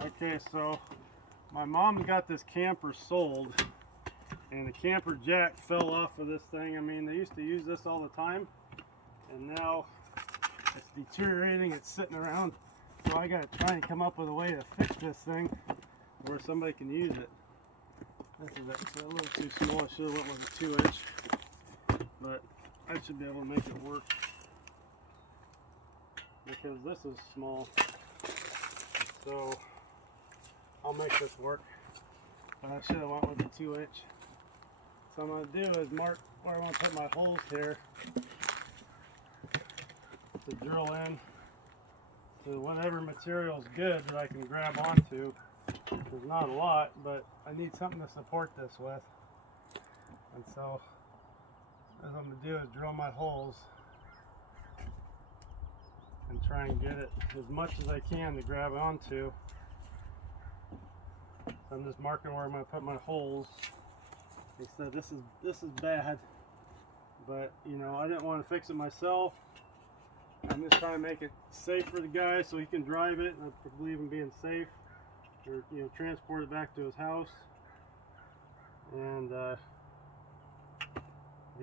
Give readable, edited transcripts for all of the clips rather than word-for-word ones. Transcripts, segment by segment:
Okay, so my mom got this camper sold, and the camper jack fell off of this thing. I mean, they used to use this all the time, and now it's deteriorating. It's sitting around, so I got to try and come up with a way to fix this thing where somebody can use it. This is it's a little too small. I should have went with a 2-inch, but I should be able to make it work because this is small. So I'll make this work, but I should have went with a 2-inch. So I'm going to do is mark where I want to put my holes here to drill in to whatever material is good that I can grab onto. There's not a lot, but I need something to support this with. And so what I'm going to do is drill my holes and try and get it as much as I can to grab onto. So I'm just marking where I'm going to put my holes. Like I said, this is bad, but you know, I didn't want to fix it myself. I'm just trying to make it safe for the guy so he can drive it, and I believe in being safe, or you know, transport it back to his house. And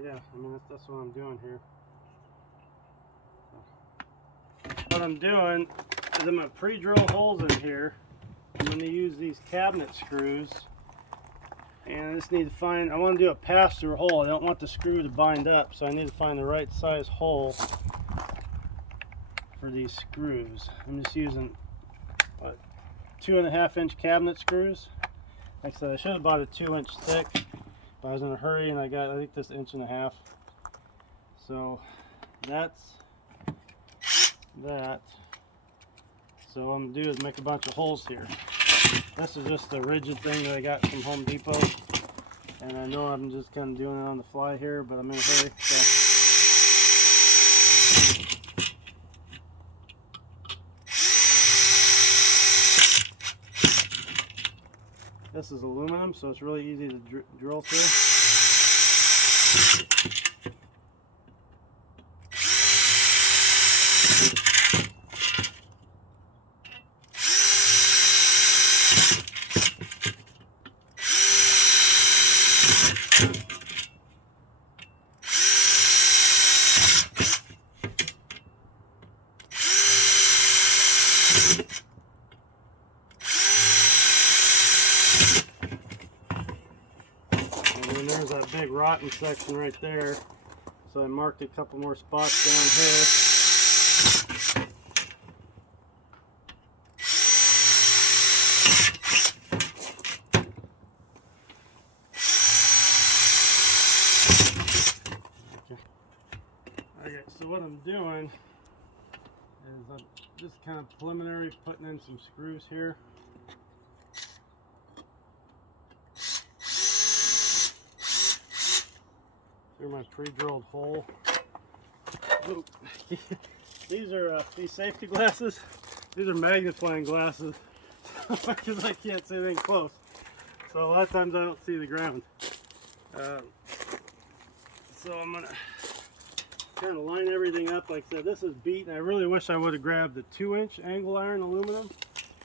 yeah, I mean that's what I'm doing here. What I'm doing is I'm going to pre-drill holes in here. I'm going to use these cabinet screws, and I just need to find, I want to do a pass-through hole. I don't want the screw to bind up, so I need to find the right size hole for these screws. I'm just using what, 2.5-inch cabinet screws. Like I said, I should have bought a 2-inch thick, but I was in a hurry and I got, I think, this 1.5 inches. So that's that. So what I'm gonna do is make a bunch of holes here. This is just a rigid thing that I got from Home Depot, and I know I'm just kind of doing it on the fly here, but I'm in a hurry. So. This is aluminum, so it's really easy to drill through. And then there's that big rotten section right there. So I marked a couple more spots down here. Okay, so what I'm doing is I'm just kind of preliminary putting in some screws here. Through my pre-drilled hole. Ooh. These are these safety glasses. These are magnifying glasses because I can't see anything close. So a lot of times I don't see the ground. So I'm gonna kind of line everything up. Like I said, this is beat, and I really wish I would have grabbed the 2-inch angle iron aluminum,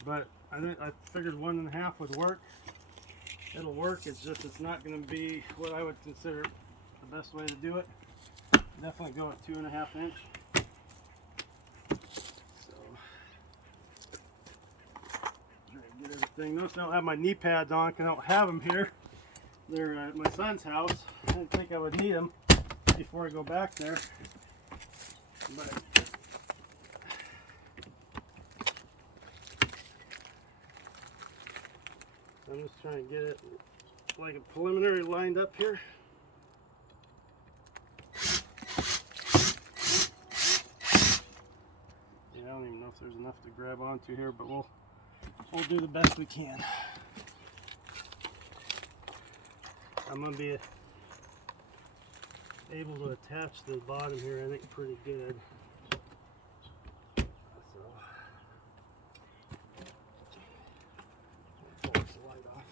but I figured 1.5 would work. It'll work. It's just it's not going to be what I would consider the best way to do it. Definitely go at 2.5 inch. So try to get everything. Notice I don't have my knee pads on because I don't have them here. They're at my son's house. I didn't think I would need them before I go back there. But I'm just trying to get it like a preliminary lined up here. I don't even know if there's enough to grab onto here, but we'll do the best we can. I'm going to be able to attach the bottom here, I think, pretty good. So pull this light off.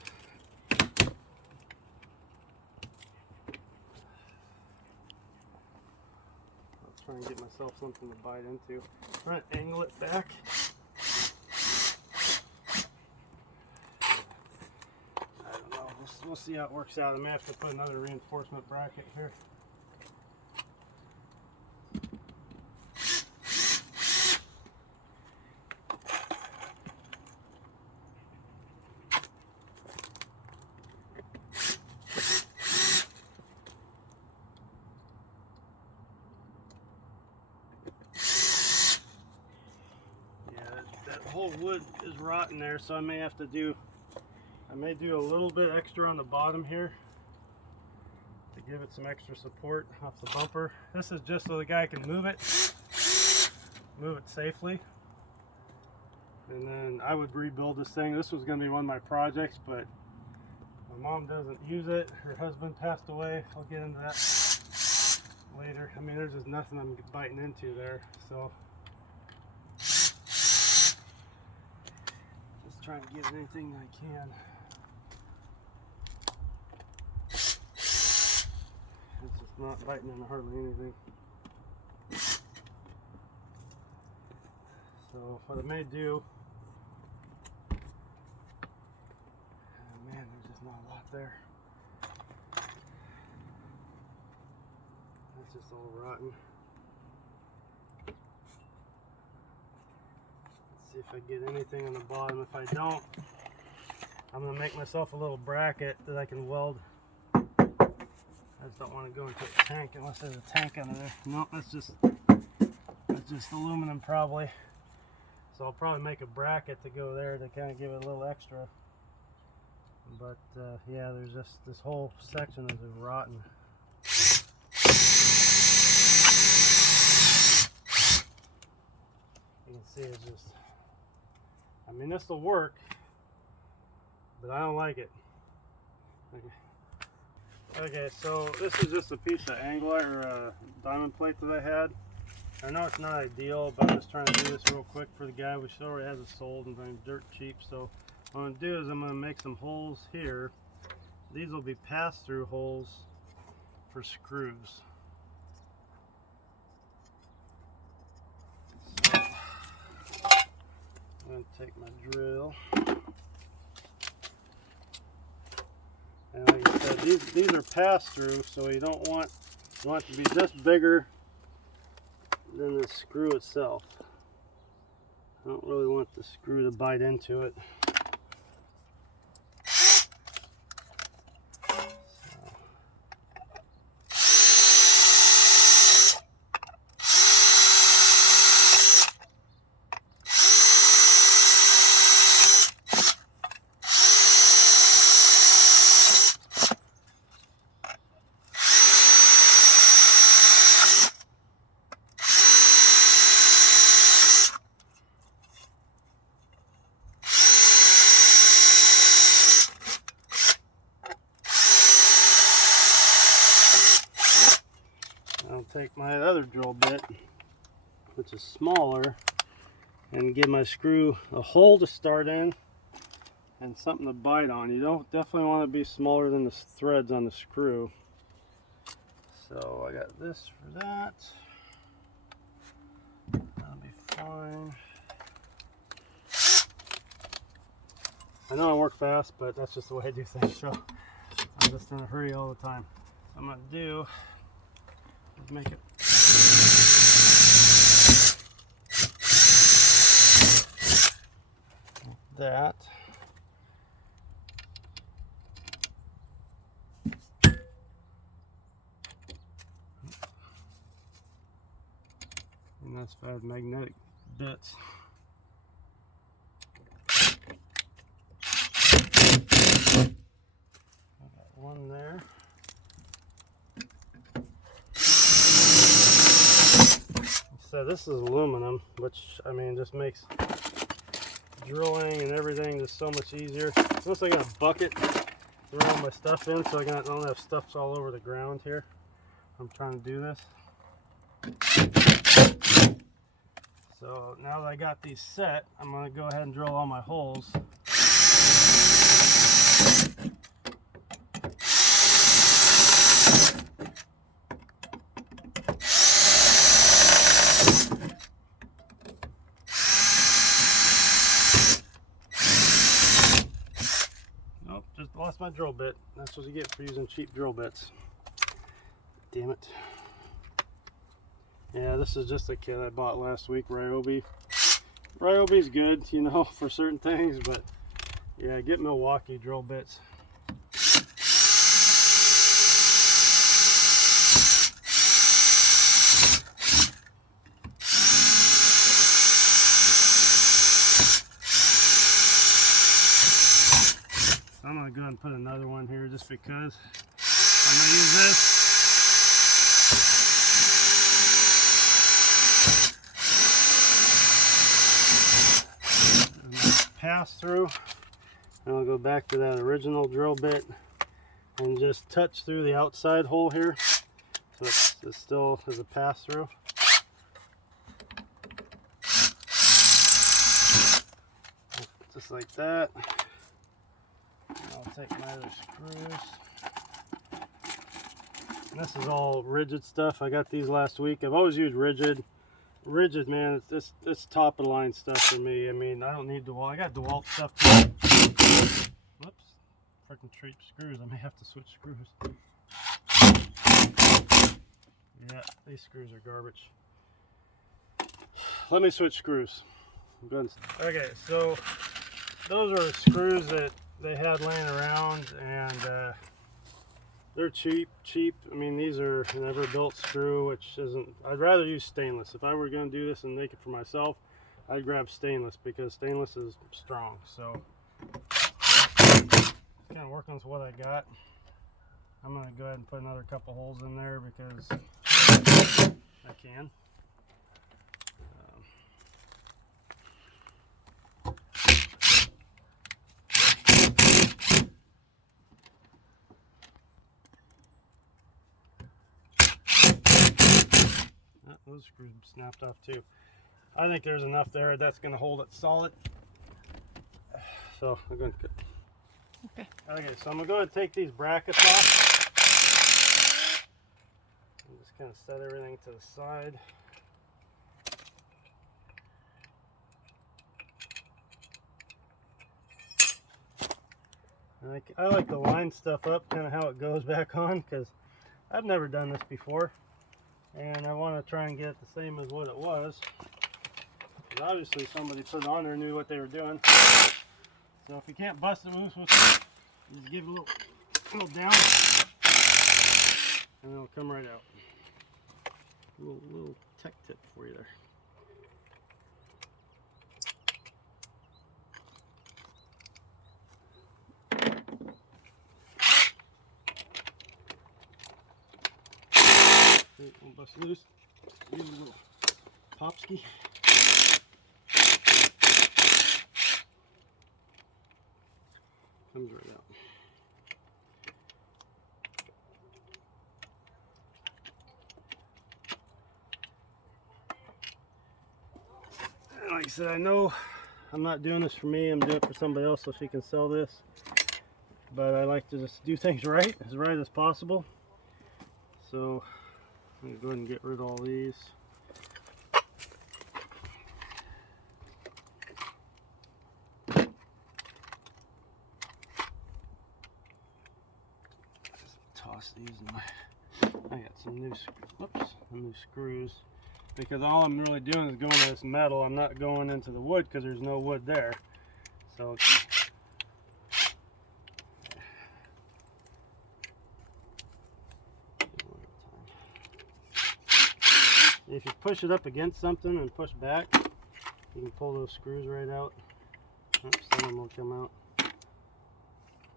I'll try and get myself something to bite into. I'm going to angle it back. we'll see how it works out. I may have to put another reinforcement bracket here. That whole wood is rotten there, so I may have to do, I may do a little bit extra on the bottom here to give it some extra support off the bumper. This is just so the guy can move it safely. And then I would rebuild this thing. This was going to be one of my projects, but my mom doesn't use it. Her husband passed away. I'll get into that later. I mean, there's just nothing I'm biting into there, so try and get anything I can. It's just not biting into hardly anything. So what I may do, oh man, there's just not a lot there. That's just all rotten. See if I get anything on the bottom. If I don't, I'm going to make myself a little bracket that I can weld. I just don't want to go into a tank unless there's a tank under there. Nope, that's just aluminum probably. So I'll probably make a bracket to go there to kind of give it a little extra. But yeah, there's just this whole section is rotten. You can see it's just, I mean, this will work, but I don't like it. Okay, so this is just a piece of angler or diamond plate that I had. I know it's not ideal, but I'm just trying to do this real quick for the guy, which already has it sold and I'm dirt cheap. So what I'm going to do is I'm going to make some holes here. These will be pass-through holes for screws. So I'm going to take my drill. And like I said, these are pass-through, so you want it to be just bigger than the screw itself. I don't really want the screw to bite into it. I'll take my other drill bit, which is smaller, and give my screw a hole to start in and something to bite on. You don't definitely want to be smaller than the threads on the screw. So I got this for that. That'll be fine. I know I work fast, but that's just the way I do things, so I'm just in a hurry all the time. So I'm going to do is make it like that. And that's 5 magnetic bits. I got one there. So this is aluminum, which I mean just makes drilling and everything just so much easier. Once I got a bucket to throw all my stuff in, so I don't have stuff all over the ground here. I'm trying to do this. So now that I got these set, I'm going to go ahead and drill all my holes. Nope, just lost my drill bit. That's what you get for using cheap drill bits. Damn it. Yeah, this is just a kit I bought last week, Ryobi. Ryobi's good, you know, for certain things, but yeah, get Milwaukee drill bits. So I'm gonna go ahead and put another one here just because I'm gonna use this. Pass through, and I'll go back to that original drill bit and just touch through the outside hole here, so it still is a pass through. Just like that. I'll take my other screws. And this is all rigid stuff. I got these last week. I've always used rigid. Rigid, man, it's top of the line stuff for me. I mean, I don't need DeWalt. I got DeWalt stuff too. Whoops, freaking cheap screws. I may have to switch screws. Yeah, these screws are garbage. Let me switch screws. Okay, so those are screws that they had laying around, and they're cheap. I mean, these are an Everbuilt screw, which isn't, I'd rather use stainless. If I were going to do this and make it for myself, I'd grab stainless because stainless is strong. So, just kind of working with what I got. I'm going to go ahead and put another couple holes in there because I can. Those screws snapped off too. I think there's enough there that's going to hold it solid. So I'm going to. Okay, so I'm going to go ahead and take these brackets off. And just kind of set everything to the side. And I like to line stuff up, kind of how it goes back on, because I've never done this before. And I want to try and get it the same as what it was. Because obviously somebody put it on there and knew what they were doing. So if you can't bust it loose with it, just give it a little down and it'll come right out. A little tech tip for you there. Won't bust loose. Give it a little popski. Comes right out. Like I said, I know I'm not doing this for me. I'm doing it for somebody else so she can sell this. But I like to just do things right as possible. So I'm going to go ahead and get rid of all these. Just toss these in my, I got some new screws. Because all I'm really doing is going to this metal. I'm not going into the wood because there's no wood there. So if you push it up against something and push back, you can pull those screws right out. Oops, some of them will come out.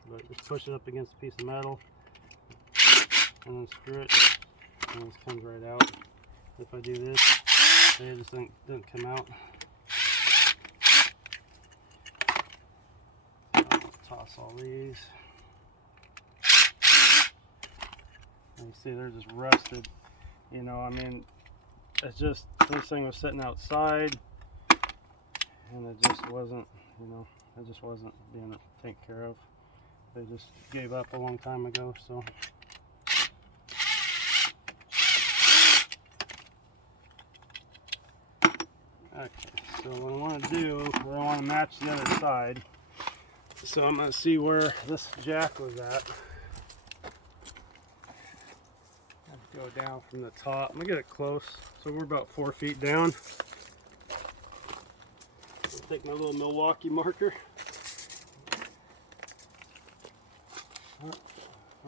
But just push it up against a piece of metal and then screw it, and it comes right out. If I do this, it just doesn't come out. I'll toss all these. And you see they're just rusted. You know, I mean, it's just, this thing was sitting outside and it just wasn't, you know, it just wasn't being taken care of. They just gave up a long time ago, so. Okay, so what I want to do, I want to match the other side. So I'm going to see where this jack was at. Go down from the top. I'm going to get it close. So we're about 4 feet down. I'll take my little Milwaukee marker. Was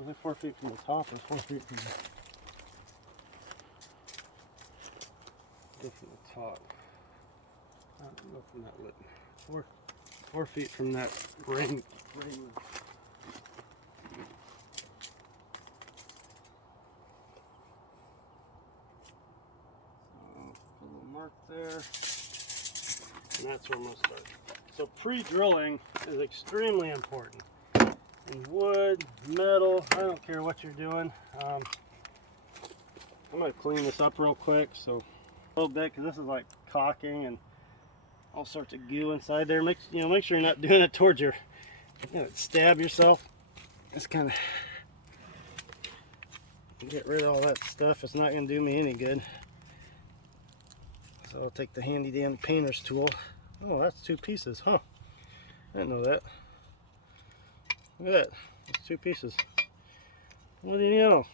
it 4 feet from the top or 4 feet from the top? I don't know from that lid. 4 feet from that ring. Mark there, and that's where I'm going to start. So pre-drilling is extremely important. In wood, metal, I don't care what you're doing. I'm going to clean this up real quick, so a little bit, because this is like caulking and all sorts of goo inside there. Make sure you're not doing it towards your, stab yourself. Just kind of get rid of all that stuff. It's not going to do me any good. So I'll take the handy dandy painter's tool. Oh, that's 2 pieces, huh? I didn't know that. Look at that. It's 2 pieces. What do you know?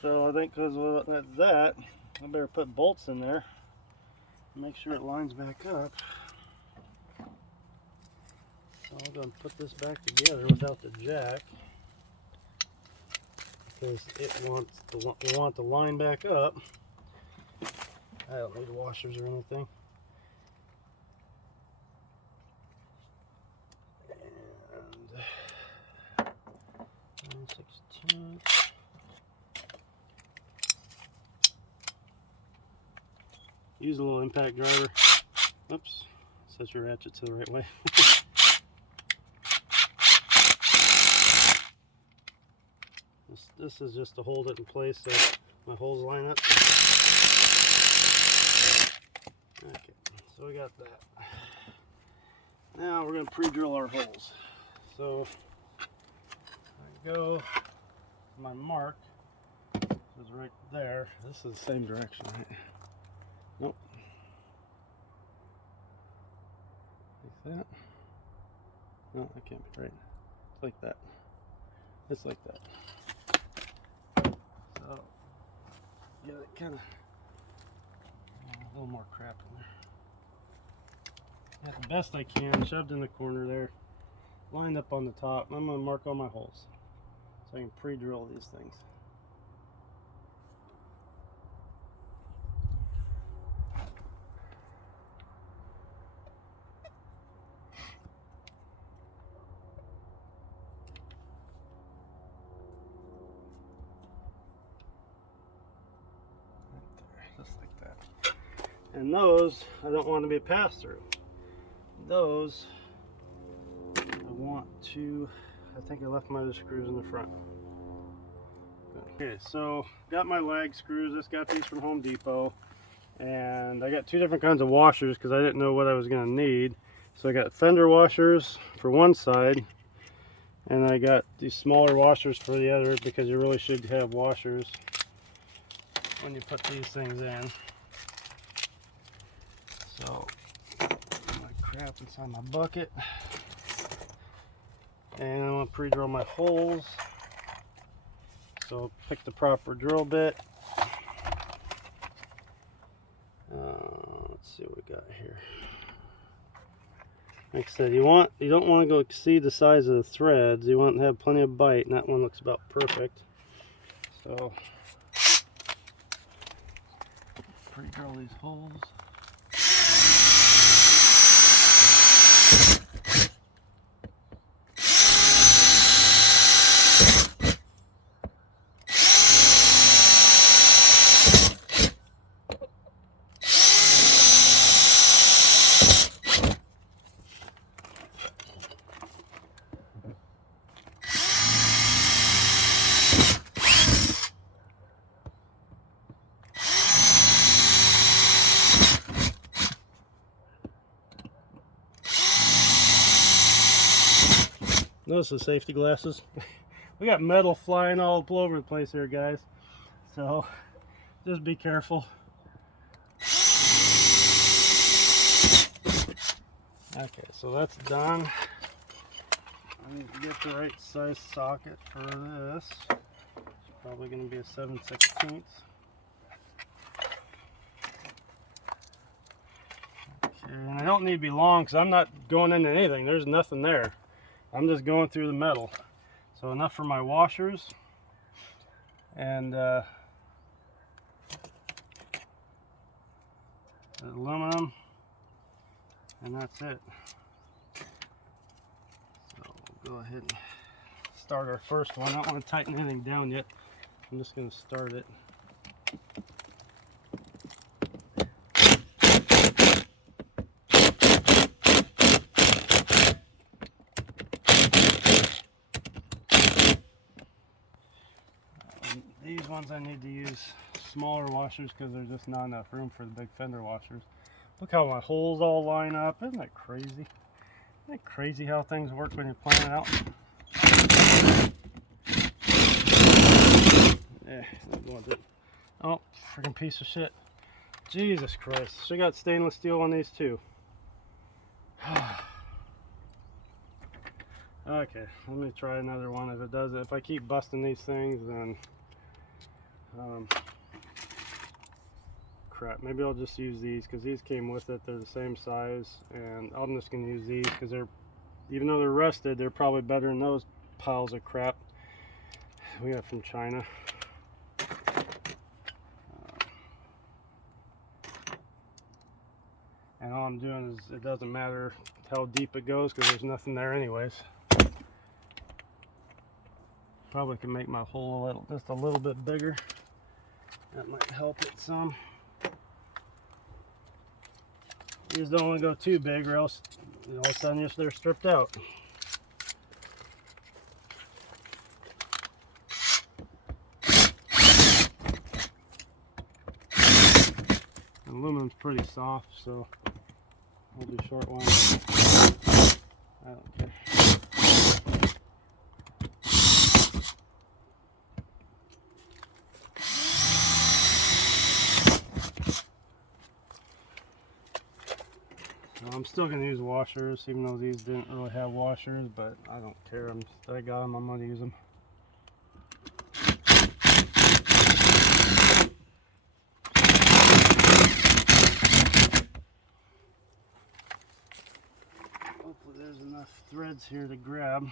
So I think because that's that, I better put bolts in there. Make sure it lines back up. So I'm going to put this back together without the jack, because we want the line back up. I don't need washers or anything. And 9/16. Use a little impact driver. Oops, set your ratchet to the right way. This is just to hold it in place so my holes line up. Okay, so we got that. Now we're going to pre-drill our holes. So I go, my mark is right there. This is the same direction, right? Nope. Like that? No, that can't be right. It's like that. It's like that. So get it kind of a little more crap in there. Got the best I can, shoved in the corner there, lined up on the top. I'm going to mark all my holes so I can pre-drill these things. Just like that. And those, I don't want to be a pass-through. Those, I want to, I think I left my other screws in the front. Okay, so got my lag screws. Just got these from Home Depot. And I got 2 different kinds of washers because I didn't know what I was going to need. So I got fender washers for one side. And I got these smaller washers for the other, because you really should have washers when you put these things in. So, my crap inside my bucket. And I'm going to pre-drill my holes. So pick the proper drill bit. Let's see what we got here. Like I said, you don't want to go exceed the size of the threads. You want to have plenty of bite, and that one looks about perfect. So pre-drill these holes. Notice the safety glasses. We got metal flying all over the place here, guys. So just be careful. Okay, so that's done. I need to get the right size socket for this. It's probably going to be a 7/16. Okay, and I don't need to be long because I'm not going into anything. There's nothing there. I'm just going through the metal. So enough for my washers. And aluminum. And that's it. So we'll go ahead and start our first one. I don't want to tighten anything down yet. I'm just going to start it. These ones I need to use smaller washers because there's just not enough room for the big fender washers. Look how my holes all line up. Isn't that crazy? Isn't that crazy how things work when you're planning out? Oh, freaking piece of shit. Jesus Christ. She got stainless steel on these too. Okay, let me try another one. If it does, if I keep busting these things, then crap. Maybe I'll just use these because these came with it. They're the same size, and I'm just gonna use these because they're, even though they're rusted, they're probably better than those piles of crap we got from China. And all I'm doing is, it doesn't matter how deep it goes because there's nothing there anyways. Probably can make my hole just a little bit bigger. That might help it some. You just don't want to go too big, or else all of a sudden they're stripped out. Aluminum's pretty soft, so I'll do short ones. I don't care. I'm still going to use washers, even though these didn't really have washers, but I don't care. I got them, I'm going to use them. Hopefully there's enough threads here to grab.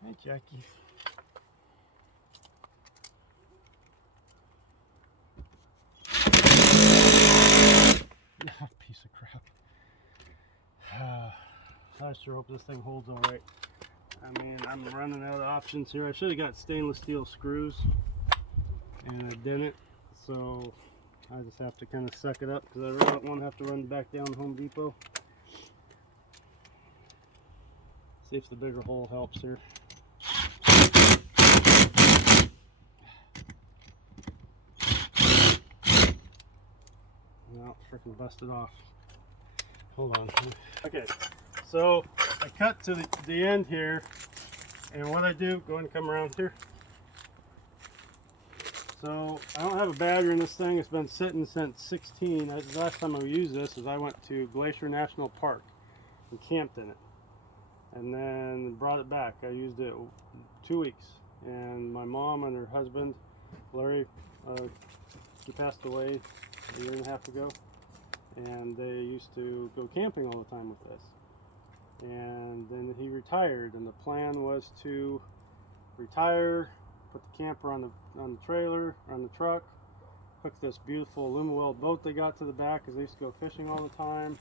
Hey, Jackie. Piece of crap. I sure hope this thing holds all right. I mean, I'm running out of options here. I should have got stainless steel screws, and I didn't. So I just have to kind of suck it up because I really don't want to have to run back down to Home Depot. See if the bigger hole helps here. No, freaking busted off. Hold on. Okay, so I cut to the end here, and what I do, go ahead and come around here. So I don't have a battery in this thing. It's been sitting since 16. The last time I used this is I went to Glacier National Park and camped in it, and then brought it back. I used it 2 weeks, and my mom and her husband, Larry, he passed away a year and a half ago, and they used to go camping all the time with this. And then he retired, and the plan was to retire, put the camper on the trailer, on the truck, hook this beautiful aluminum weld boat they got to the back because they used to go fishing all the time.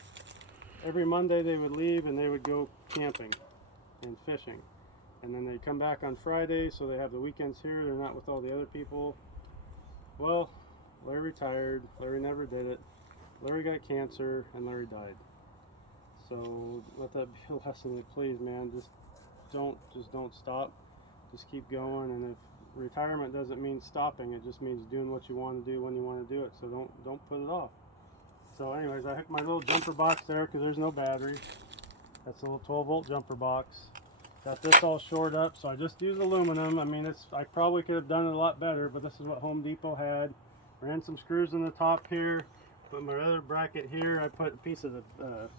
Every Monday they would leave and they would go camping and fishing, and then they'd come back on Friday, so they have the weekends here. They're not with all the other people. Well, Larry retired. Larry never did it. Larry got cancer and Larry died. So let that be a lesson. Please, man, just don't stop. Just keep going. And if retirement doesn't mean stopping, it just means doing what you want to do when you want to do it. So don't put it off. So anyways, I hooked my little jumper box there because there's no battery. That's a little 12-volt jumper box. Got this all shored up, so I just used aluminum. I mean, I probably could have done it a lot better, but this is what Home Depot had. Ran some screws in the top here. Put my other bracket here. I put a piece of the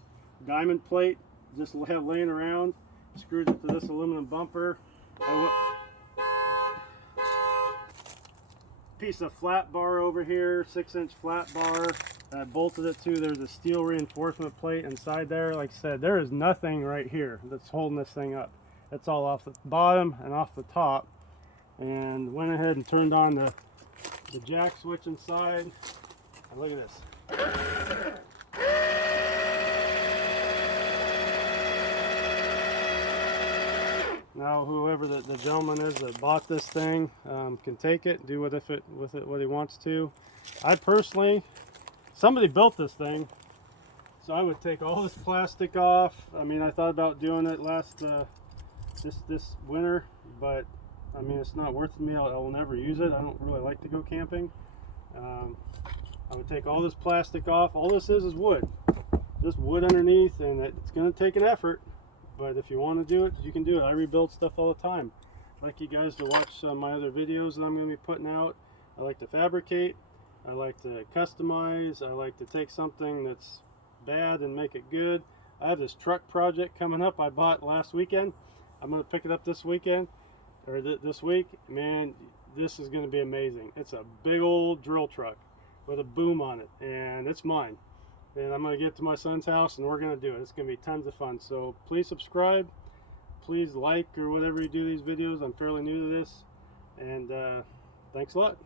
diamond plate just have laying around. Screwed it to this aluminum bumper. Piece of flat bar over here, 6-inch flat bar. I bolted it to. There's a steel reinforcement plate inside there. Like I said, there is nothing right here that's holding this thing up. It's all off the bottom and off the top. And went ahead and turned on the jack switch inside. And look at this. Now whoever the gentleman is that bought this thing can take it, do with it what he wants to. I personally, somebody built this thing, so I would take all this plastic off. I mean, I thought about doing it this winter, but I mean, it's not worth it to me. I will never use it. I don't really like to go camping. I would take all this plastic off. All this is wood, just wood underneath, and it's going to take an effort. But if you want to do it, you can do it. I rebuild stuff all the time. I'd like you guys to watch my other videos that I'm going to be putting out. I like to fabricate. I like to customize. I like to take something that's bad and make it good. I have this truck project coming up I bought last weekend. I'm going to pick it up this weekend, or this week. Man, this is going to be amazing. It's a big old drill truck with a boom on it, and it's mine. And I'm going to get to my son's house and we're going to do it. It's going to be tons of fun. So please subscribe. Please like or whatever you do these videos. I'm fairly new to this. And thanks a lot.